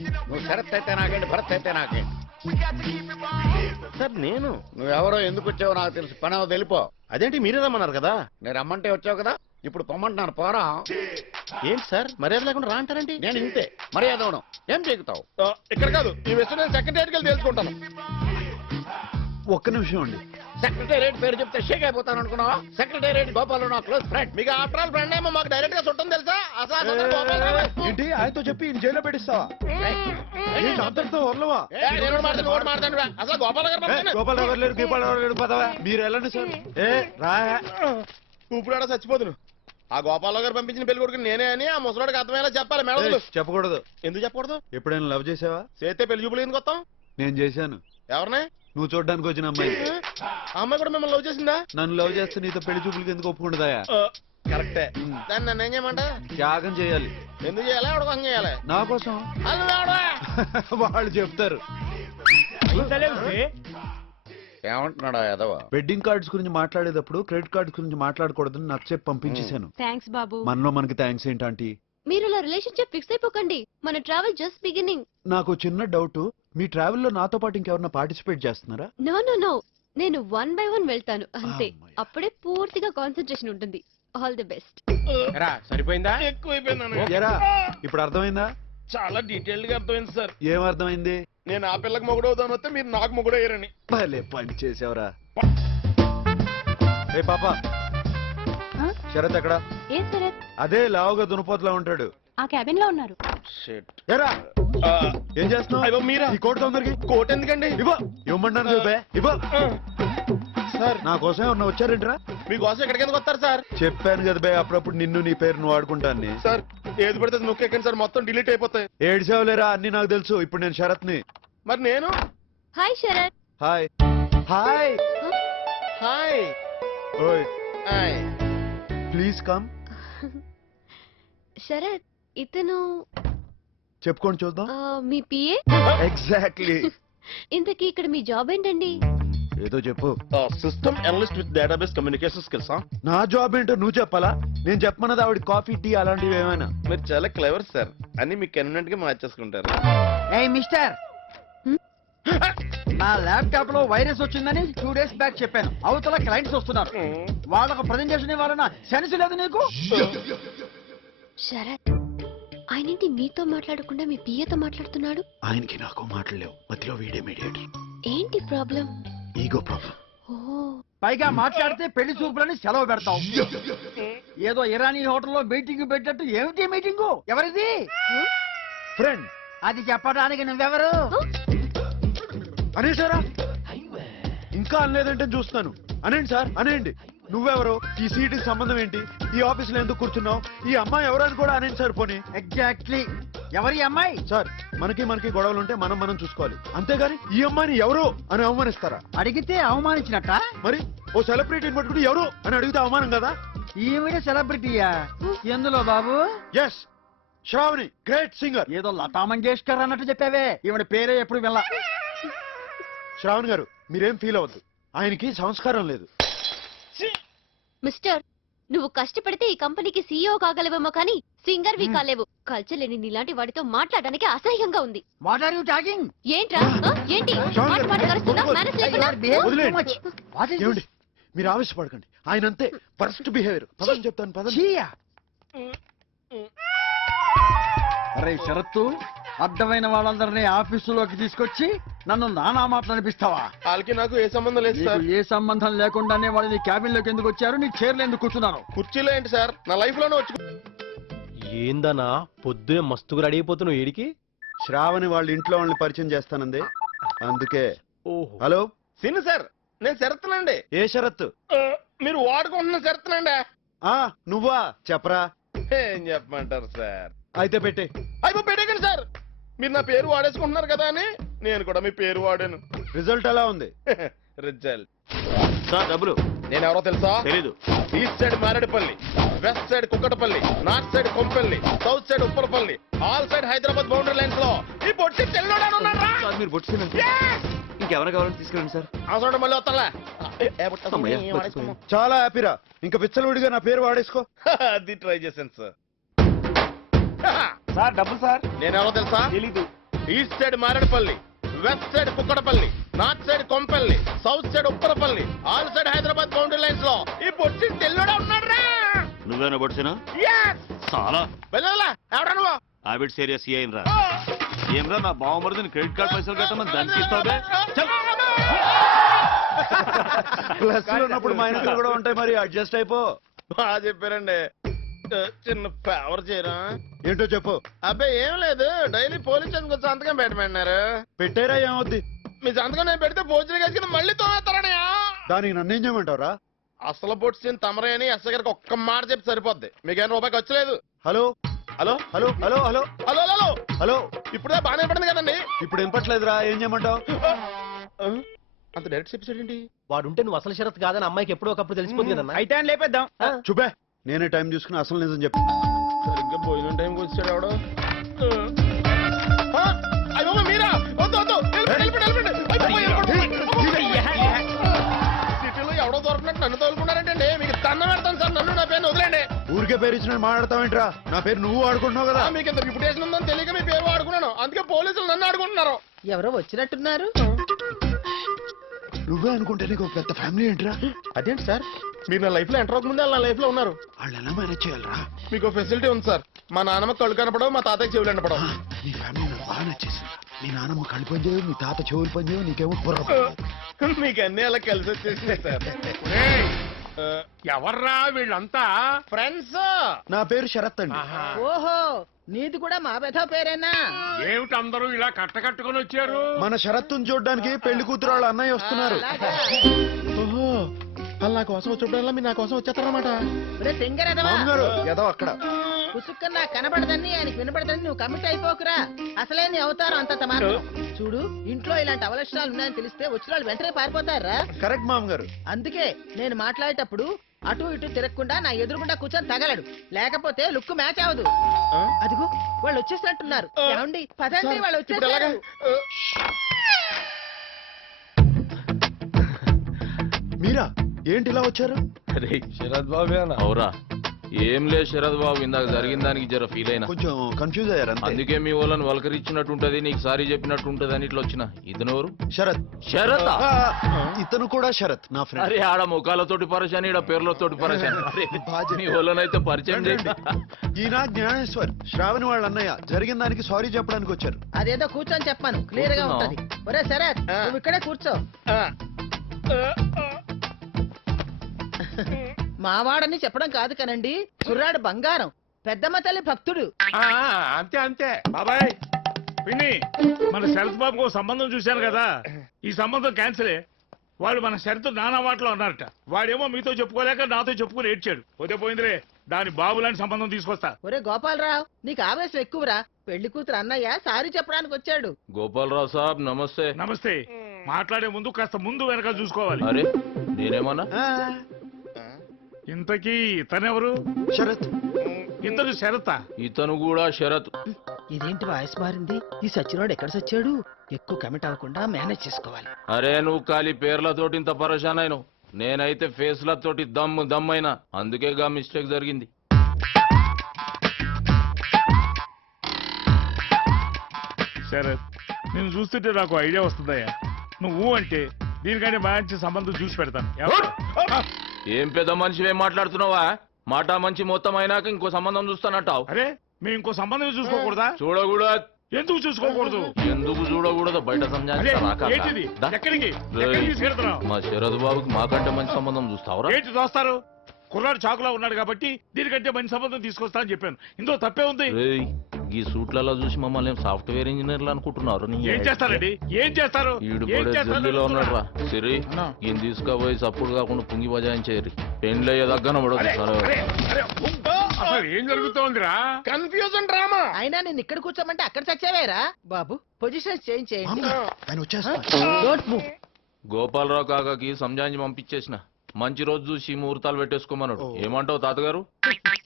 నువ్వు శరత్ అయితే నాకేంటి, భరత్ అయితే నాకేంటి. సార్ నేను నువ్వెవరో ఎందుకు వచ్చావో నాకు తెలుసు. పని వెళ్ళిపో. అదేంటి మీరే రమ్మన్నారు కదా. నేను రమ్మంటే వచ్చావు కదా, ఇప్పుడు పొమ్మంటున్నాను. పోరా. ఏంటి సార్ మర్యాద లేకుండా రా అంటారండి. నేను ఇంతే మర్యాద అవను. ఏం చెగుతావు? ఇక్కడ కాదు, ఈ విషయం నేను సెక్రటరీకి వెళ్ళి తెలుసుకుంటాను. ఒక్క నిమిషం అండి. సెక్రటేరియట్ పేరు చెప్తే షేక్ అయిపోతాను అనుకున్నావా? సెక్రటేరియట్ గోపాల్ నా క్లోజ్ ఫ్రెండ్. మీకు ఆఫ్టర్ ఆల్ ఫ్రెండ్ ఏమో, మాకు డైరెక్ట్ గా చుట్టం తెలుసా? అసలు ఏంటి ఆయనతో చెప్పి ఈయన జైల్లో పెట్టిస్తావా? అందరితో వదలవా? అసలు గోపాల్ గారు గోపాలరావు గారు లేరు, గోపాలరావు లేరు, పదవా మీరు వెళ్ళండి సార్. ఏ రా ఇప్పుడు చచ్చిపోతును. ఆ గోపాలరావు గారు పంపించిన పెళ్లి కొడుకు నేనే అని ఆ ముసలాడికి అర్థమయ్యేలా చెప్పాలి మేడం. చెప్పకూడదు. ఎందుకు చెప్పకూడదు? ఎప్పుడైనా లవ్ చేసావా? చేస్తే పెళ్లి చూపులు ఎందుకు వస్తాం? నేను చేశాను. ఎవరిని? నువ్వు చూడడానికి వచ్చిన అమ్మాయి. ఆ అమ్మాయి కూడా మిమ్మల్ని లవ్ చేసిందా? నన్ను లవ్ చేస్తే నీతో పెళ్లి చూపులకి ఎందుకు ఒప్పుకుంటుందాయా? కరెక్టే. దాన్ని నన్ను ఏం చేయమంట? త్యాగం చేయాలి. ఎందుకు చేయాలి? ఎవడ కోసం చేయాలి? నా కోసం. వాళ్ళు చెప్తారు. ఏమంటున్నాడా యాదవ? వెడ్డింగ్ కార్డ్స్ గురించి మాట్లాడేటప్పుడు క్రెడిట్ కార్డ్స్ గురించి మాట్లాడకూడదని నాకు చెప్పి పంపించేశాను. థ్యాంక్స్ బాబు. మనలో మనకి థ్యాంక్స్ ఏంటంటే మీరు ఇలా రిలేషన్షిప్ ఫిక్స్ అయిపోకండి. మన ట్రావెల్ జస్ట్ బిగినింగ్. నాకు చిన్న డౌట్, మీ ట్రావెల్ లో నాతో పాటు ఇంకెవరన్నా పార్టిసిపేట్ చేస్తున్నారా? నో నో నో, నేను 1 by 1 వెళ్తాను అంతే. అమ్మయ్య. అప్పుడే పూర్తిగా కాన్సన్ట్రేషన్ ఉంటుంది. All the best. సరిపోయిందా? ఎక్కువైపోయిందా? ఎరా ఇప్పుడు అర్థమైందా? చాలా డీటెయిల్డ్ గా అర్థమైంది సార్. ఏం అర్థమైంది? నేను ఆ పిల్లకి మొగుడు అవుతాను వస్తే మీరు నాకు మొగుడు అయ్యారని. భలే పని చేసావురా. ఏ పాప, శరత్ ఎక్కడ? ఏం శరత్? అదే లావుగా దునపోతులా ఉంటాడు. ఆ క్యాబిన్ లో ఉన్నారు. ఎరా ఏం చేస్తున్నావు? మీరా? ఈ కోట్ తొందరకి. కోట్ ఎందుకండి? ఇవ్వ ఇవ్వమంటాను. ఇవ్వ సార్. నా కోసం ఏమన్నా వచ్చారేంట్రా? మీకోసం ఎక్కడికి ఎందుకు వస్తారు సార్? చెప్పాను కదా బే, అప్పుడప్పుడు నిన్ను నీ పేరు నువ్వు వాడుకుంటాను. సార్ ఏది పడితే నొక్కెక్కండి సార్, మొత్తం డిలీట్ అయిపోతాయి. ఏడ్చావులేరా, అన్ని నాకు తెలుసు. ఇప్పుడు నేను శరత్ని. మరి నేను? Hi Sharath. Hi hi hi. ఓయ్ హాయ్. Please come. శరత్, ఇతను చెప్పుకొని చూద్దాం. మీ పిఏ. ఎగ్జాక్ట్లీ. ఇంతకీ ఇక్కడ మీ జాబ్ ఏంటండి? ఏదో చెప్పు. System analyst with database communication skills. నా జాబ్ ఏంటో నువ్వు చెప్పాలా? నేను చెప్పమన్నది ఆవిడ కాఫీ టీ అలాంటివి ఏమైనా. మీరు చాలా క్లెవర్ సార్, అన్ని మీకు కన్వీనియంట్ గా మార్చేసుకుంటారు. ఏయ్ మిస్టర్, నా ల్యాప్టాప్ లో వైరస్ వచ్చిందని 2 days బ్యాక్ చెప్పాను. అవతల క్లయింట్స్ వస్తున్నారు, వాళ్ళకు ప్రజెంటేషన్ ఇవ్వాలన్న సెన్స్ లేదు నీకు? శరత్, ఆయనేంటి మీతో మాట్లాడకుండా మీ పిఏతో మాట్లాడుతున్నాడు? ఆయనకి నాకు మాట్లాడలేవు, మధ్యలో వీడియో మీడియేటర్. ఏంటి ప్రాబ్లం? Ego problem. ఓ, పైగా మాట్లాడితే పెళ్లి చూపులని సెలవు పెడతాం. ఏదో ఇరానీ హోటల్లో మీటింగ్ పెట్టినట్టు. ఏమిటి మీటింగు? ఎవరిది? ఫ్రెండ్. అది చెప్పడానికి నువ్వెవరు? అనేసారా? ఇంకా అనలేదంటే చూస్తాను. అనండి సార్, అనండి. నువ్వెవరు? ఈ సీటుకి సంబంధం ఏంటి? ఈ ఆఫీస్ లో ఎందుకు కూర్చున్నావు? ఈ అమ్మాయి ఎవరు అని కూడా అనండి సార్. పోనీ ఎగ్జాక్ట్లీ ఎవరి అమ్మాయి? సార్, మనకి గొడవలు ఉంటే మనం చూసుకోవాలి, అంతేగాని ఈ అమ్మాయిని ఎవరు అని అవమానిస్తారా? అడిగితే అవమానించినట్ట? మరి ఓ సెలబ్రిటీని పట్టుకుని ఎవరు అని అడిగితే అవమానం కదా? ఈవిడ సెలబ్రిటీయా? ఎందులో బాబు? Yes, Shravani, great singer. ఏదో లతా మంగేష్కర్ అన్నట్టు చెప్పావే, ఈవిడ పేరే ఎప్పుడు వెళ్ళా. శ్రావణి గారు, మీరేం ఫీల్ అవ్వద్దు. ఆయనకి సంస్కారం లేదు. మిస్టర్, నువ్వు కష్టపడితే ఈ కంపెనీకి సీఈఓ కాగలవేమో కానీ సింగర్ వి కాలేవు. కల్చర్ లేని నీలాంటి వాడితో మాట్లాడడానికి అసహ్యంగా ఉంది. What are you talking? ఏంట్రా? ఏంటి మాట మాట కలుస్తుందా? మేనేజ్ లేకుండా? వదిలేయండి. ఏమండి, మీరు ఆవేశపడకండి. ఆయన అంతే, ఫస్ట్ బిహేవియర్. పదం చెప్తాను, పదం. అరే షరత్తు, అడ్డమైన వాళ్ళందరినీ ఆఫీసులోకి తీసుకొచ్చి నన్ను నానా మాటలు అనిపిస్తావా? వాళ్ళకి నాకు ఏ సంబంధం లేదు సార్. ఏ సంబంధం లేకుండానే వాళ్ళు నీ క్యాబిన్ లోకి ఎందుకు వచ్చారు? నీ చైర్లు ఎందుకు కూర్చున్నారు? కుర్చీలో ఏంటి సార్, నా లైఫ్ లోనే వచ్చి. ఏందన్నా పొద్దునే మస్తుగా రెడీ అయిపోతున్నావు ఏడికి? శ్రావణి వాళ్ళ ఇంట్లో వాళ్ళని పరిచయం చేస్తానంది, అందుకే. ఓహో. హలో సిన్ సార్, నేను శరత్నండి. ఏ షరత్? మీరు వాడుకుంటున్న శరత్నండి. నువ్వా? చెప్పరా. ఏం చెప్పమంటారు సార్? అయితే పెట్టే. అయిపో పెట్టేకండి సార్. మీరు నా పేరు వాడేసుకుంటున్నారు కదా అని నేను కూడా మీ పేరు వాడాను. రిజల్ట్ ఎలా ఉంది? రిజల్ట్ సార్ డబ్బులు. నేను ఎవరో తెలుసా? తెలీదు. East side Marredpally, west side Kukatpally, north side Kompally, south side Uppalapally, all side Hyderabad boundary lines లో ఈ పొట్టి తెల్లవాడు ఉన్నారా? సార్ మీరు బొట్టు ఇంకెవరైనా కావాలని తీసుకురండి సార్. అవసరం మళ్ళీ వస్తాలా? చాలా హ్యాపీరా. ఇంకా విచ్చలవిడిగా నా పేరు వాడేసుకో. అది ట్రై చేశాను సార్. సార్ డబ్బులు సార్. నేను ఎవరో తెలుసా? తెలీదు. East side Marredpally, west side Kukatpally, north side Kompally, south side Upparpally, all side Hyderabad boundary lines లో ఈ పొట్టి తెల్లుడా ఉన్నాడు. నువ్వేనా పడిచిన చాలా వెళ్ళా ఎవడా నువ్వు? హ్యాబిట్ సీరియస్ అయిందిరా. ఏమ్రా నా బావమరిదిని క్రెడిట్ కార్డ్ పైసలు కట్టమని దానికి ఇస్తావే? ప్లస్ ఉన్నప్పుడు మైనస్ కూడా ఉంటాయి, మరి అడ్జస్ట్ అయిపో. బాగా చెప్పారండి. చిన్న ఫేవర్ చేయరా? ఏంటో చెప్పు. అబ్బాయి ఏం లేదు, డైలీ పోలీస్ స్టేషన్ వచ్చి సంతకం పెట్టమన్నారు. పెట్టారా ఏమవుద్ది? మీ సంతకం నేను పెడితే భోజనం కలిసి మళ్ళీ తోనేస్తారనయా. దానికి నన్ను ఏం చేయమంటారా? అసలు పొడిచిన తమరే అని ఎస్ఐ గారికి ఒక్క మాట చెప్పి సరిపోద్ది. మీకేం రూపాయికి వచ్చలేదు. Hello hello hello hello hello hello hello hello. ఇప్పుడే బాగానే పడింది కదండి. ఇప్పుడు వినపట్లేదురా, ఏం చేయమంటావు? అంత డైరెక్ట్ చెప్పేసాడేంటి? వాడుంటే నువ్వు అసలు షరత్ కాదని అమ్మాయికి ఎప్పుడో ఒకప్పుడు తెలిసిపోతుంది కదన్నా. అయితే అని లేపేద్దాం. చూపే, నేనే టైం చూసుకుని అసలు నిజం చెప్పు. సరిగ్గా భోజనం టైంకి వచ్చాడు ఎవడో. అయ్యో మీరా? వద్దు వద్దు, వెళ్ళిపోండి, వెళ్ళిపోండి. సిటీలో ఎవడో దొరకనట్టు నన్ను తోలుకున్నారంటే మీకు తన్న పెడతాను సార్. నన్ను నా పేరు వదిలేండి. ఊరికే పేరు ఇచ్చిన మాట్లాడతావేంట్రా? నా పేరు నువ్వు ఆడుకుంటున్నావు కదా. మీకు ఇంత రిప్యుటేషన్ ఉందని తెలియక మీ పేరు వాడుకున్నాను. అందుకే పోలీసులు నన్ను ఆడుకుంటున్నారు. ఎవరో వచ్చినట్టున్నారు. నువ్వే అనుకుంటే నీకు ఒక పెద్ద ఫ్యామిలీ ఏంట్రా? అదేంటి సార్, మీరు నా లైఫ్ లో ఎంటర్ అవ్వకముందే నా లైఫ్ లో ఉన్నారు. వాళ్ళు ఎలా మేనేజ్ చేయాలరా? మీకు ఫెసిలిటీ ఉంది సార్. మా నాన్నమ్మ కళ్ళు కనపడవు, మా తాతయ్య చెవులు కనపడవు. నీ ఫ్యామిలీ నాకు బాగా నచ్చేసింది. నీ నాన్నమ్మ కళ్ళు పని చేయవు, నీ తాత చెవులు పని చేయవు, నీకేమో బుర్ర. మీకు అన్ని అలా కలిసి వచ్చేసినాయి సార్. ఎవర్రా వీళ్ళంతా? ఫ్రెండ్స్. నా పేరు శరత్ అండి. ఓహో, నీది కూడా మా బెథ పేరేనా? ఏమిటి అందరూ ఇలా కట్టకట్టుకుని వచ్చారు? మన శరత్తుని చూడడానికి పెళ్లి కూతురు వాళ్ళ అన్నయ్య వస్తున్నారు. ఓహో, వాళ్ళు నా కోసం వచ్చినప్పుడల్లా మీరు నా కోసం వచ్చేస్తారన్నమాట. మామగారు ఏదో అక్కడ. పుసుక్కన్న కనబడదని ఆయనకి వినబడదని నువ్వు కమిట్ అయిపోకురా. అసలే నీ అవతారం అంతంత మాత్రం. చూడు, ఇంట్లో ఇలాంటి అవలక్షణాలు ఉన్నాయని తెలిస్తే వచ్చిన వాళ్ళు వెంటనే పారిపోతారా? కరెక్ట్ మామగారు. అందుకే నేను మాట్లాడేటప్పుడు అటు ఇటు తిరగకుండా నా ఎదురుగుండా కూర్చొని తగలడు, లేకపోతే లుక్ మ్యాచ్ అవదు. అదిగో వాళ్ళు వచ్చేసినట్టున్నారు. ఏమండి, పదండి, వాళ్ళు ఇప్పుడు ఎలాగా? వచ్చేసారు. మీరా ఏంటి ఇలా వచ్చారు? శరత్ బాబు అవురా? ఏం లేదు శరత్ బాబు, ఇందాక జరిగిన దానికి జర ఫీల్ అయినా. కొంచెం కన్ఫ్యూజ్ అయ్యారు అంతే. అందుకే మీ వాళ్ళని వలకరించినట్టుంటది, నీకు సారీ చెప్పినట్టు ఉంటది అని ఇట్లా వచ్చిన. ఇతను ఎవరు? శరత్. శరత్. ఇతను కూడా శరత్, నా ఫ్రెండ్. అరే ఆడ ముఖాలతోటి పరిచయం, ఈడ పేర్లతోటి పరిచయం. మీ వాళ్ళనైతే పరిచయం చేయండి. ఈయన జ్ఞానేశ్వర్, శ్రావణి వాళ్ళ అన్నయ్య. జరిగిన దానికి సారీ చెప్పడానికి వచ్చారు. అదేదో కూర్చొని చెప్పాను, క్లియర్ గా ఉంటది. ఒరే శరత్, నువ్వు ఇక్కడే కూర్చో. మావాడని చెప్పడం కాదు కనండి, కుర్రాడు బంగారం, పెద్దమ్మ తల్లి భక్తుడు. అంతే అంతే బాబాయ్. పిన్ని, మన శరత్ బాబుకు సంబంధం చూశాను కదా, ఈ సంబంధం క్యాన్సిలే. వాళ్ళు మన శరత్ నానా వాటిలో ఉన్నారట. వాడేమో మీతో చెప్పుకోలేక నాతో చెప్పుకుని ఏడ్చాడు. పోతే పోయిందిరే, దాని బాబు లాంటి సంబంధం తీసుకొస్తా. ఒరే గోపాలరావు, నీకు ఆవేశం ఎక్కువరా. పెళ్లి కూతురు అన్నయ్య సారీ చెప్పడానికి వచ్చాడు. గోపాలరావు సాబ్ నమస్తే. నమస్తే. మాట్లాడే ముందు కాస్త ముందు వెనక చూసుకోవాలి. అరే నేనేమన్నా? ఇంతకీ ఇతనెవరు? శరత్. ఇతను శరతా? ఇతను కూడా షరత్. ఇదేంటి వాయిస్ మారింది? ఈ సచ్చినోడు ఎక్కడ సచ్చాడు? ఎక్కువ కమిట్ అవ్వకుండా మేనేజ్ చేసుకోవాలి. అరే నువ్వు ఖాళీ పేర్లతోటి ఇంత పరేషాన్ అయినావు, నేనైతే ఫేస్లతోటి దమ్మైనా. అందుకే గా మిస్టేక్ జరిగింది. శరత్, నేను చూస్తుంటే నాకు ఐడియా వస్తుందయ్యా. నువ్వు అంటే దీనికంటే మంచి సంబంధం చూసి పెడతాను. ఏం పెద్ద మనిషి ఏం మాట్లాడుతున్నావా? మాట మంచి మొత్తం అయినాక ఇంకో సంబంధం చూస్తానంటావు. అరే, మేము ఇంకో సంబంధం చూసుకోకూడదా? చూడకూడదు. ఎందుకు చూసుకోకూడదు? ఎందుకు చూడకూడదు? బయట అరే, ఏంటిది? ఎక్కడికి ఎక్కడికి తీసుకెళ్తున్నావు? మా శరద్ బాబుకి మాకంటే మంచి సంబంధం చూస్తావురా? ఏంటి దోస్తారు? కుర్రాడు చాకులా ఉన్నాడు కాబట్టి దీనికంటే మంచి సంబంధం తీసుకొస్తా అని చెప్పాను. ఇందులో తప్పే ఉంది. రేయ్, ఈ సూట్లలో చూసి మమ్మల్ని సాఫ్ట్వేర్ ఇంజనీర్లు అనుకుంటున్నారు. ఏం చేస్తారండి? ఏం చేస్తారు? ఈడు ఏం పడే చేస్తారు? జల్లీలో ఉన్నాడు రా. సిరి అన్నా. ఈయన తీసుకుపోయి సప్పుడు కాకుండా పుంగి బజాయించేరి. పెండ్లయ్యే దగ్గర పడదు. అరే, అరే, అరే, అసలు ఏం జరుగుతోందిరా? Confusion drama. అయినా నేను ఇక్కడ కూర్చోమంటే అక్కడ చచ్చావేరా? బాబు, పొజిషన్ చేంజ్ చేయండి. మామగారు, ఆయన వచ్చేస్తా. Don't move. గోపాలరావు కాకాకి సంజాయించి పంపించేసిన. మంచి రోజు చూసి ముహూర్తాలు పెట్టేసుకోమన్నాడు. ఏమంటావు తాతగారు?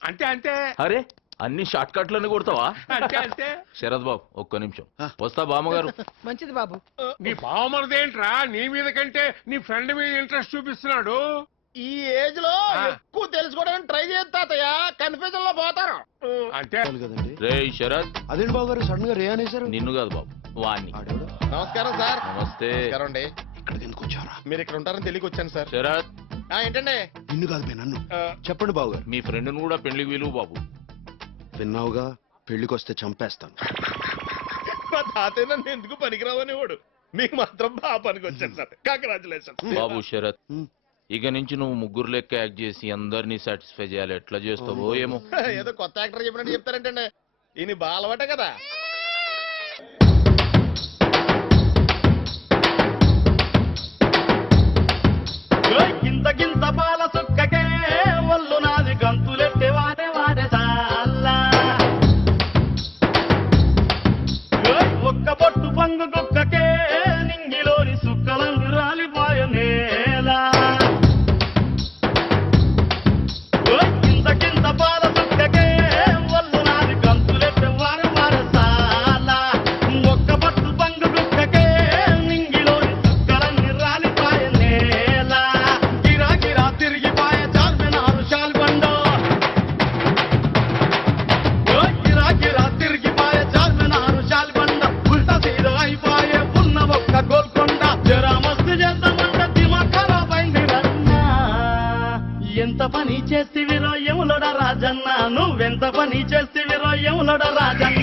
అంతే అంతే అరే అన్ని షార్ట్ కట్లని కొడతావా? అంతే అంతే. శరత్ బాబు ఒక్క నిమిషం వస్తా. బామ్మగారు మంచిది బాబు. నీ బావమరిదేంట్రా నీ మీద కంటే నీ ఫ్రెండ్ మీద ఇంట్రెస్ట్ చూపిస్తున్నాడు? ఈ ఏజ్ లో ఎక్కువ తెలుసుకోవడానికి ట్రై చేస్తా తాతయ్య, కన్ఫ్యూజన్ లో పోతారు. అంటే కదండి. రే శరత్, అదేంటి బాబు గారు సడన్ గా రే అనేసారు? నిన్ను కాదు బాబు, వాణ్ణి. నమస్కారం సార్. నమస్తే. నమస్కారం అండి. ఇక్కడికి ఎందుకు వచ్చారా? మీరు ఇక్కడ ఉంటారని తెలియక వచ్చాను సార్. శరత్, ఏంటండి? నిన్ను కాదు బే నన్ను. ఆ, చెప్పండి బాబు గారు. మీ ఫ్రెండ్ను కూడా పెళ్లికి విలువ బాబు. విన్నావుగా, పెళ్లికొస్తే చంపేస్తాను. మా తాతయ్య నన్ను ఎందుకు పనికిరావని వాడు మీకు మాత్రం బాగా పనికి వచ్చాను సార్. కంగ్రాచులేషన్. బాబు శరత్, ఉమ్. ఇక నుంచి నువ్వు ముగ్గురు లెక్క యాక్ట్ చేసి అందరినీ సాటిస్ఫై చేయాలి. ఎట్లా చేస్తావో ఏమో. ఏదో కొత్త యాక్టర్ చెప్పినట్టు చెప్తారంటండి. ఈయన బాగా అలవాటే కదా. గింత గింత పాల సుక్కకే ఒళ్ళు నాది గంతులెట్టే వాడే వాడే చాలా ఒక్క పొట్టు పంగు కుక్కకే నింగిలోని సుక్కలందు రాలిపోయ నేల గింత గింత పాల సుక్కకే ఒళ్ళు నాది గంతులెట్టే వాడే వాడే చాలా ఒక్క పొట్టు పంగు కుక్కకే నింగిలోని సుక్కలందు రాలిపోయ నేల గిరా గిరా తిరిగిపోయే చార్మినారు శాల్బండో గిరా గిరా తిరిగిపోయే చార్మినారు శాల్బండ ఉల్టా సీదా అయిపోయే ఉన్న ఒక్క గోల్కొండ జరా మస్తు చేద్దామంట దిమాగ్ ఖరాబ్ అయింది రన్నా ఎంత పని చేస్తివిరో యములడ రాజన్న నువ్వెంత పని చేస్తివిరో యములడ రాజన్న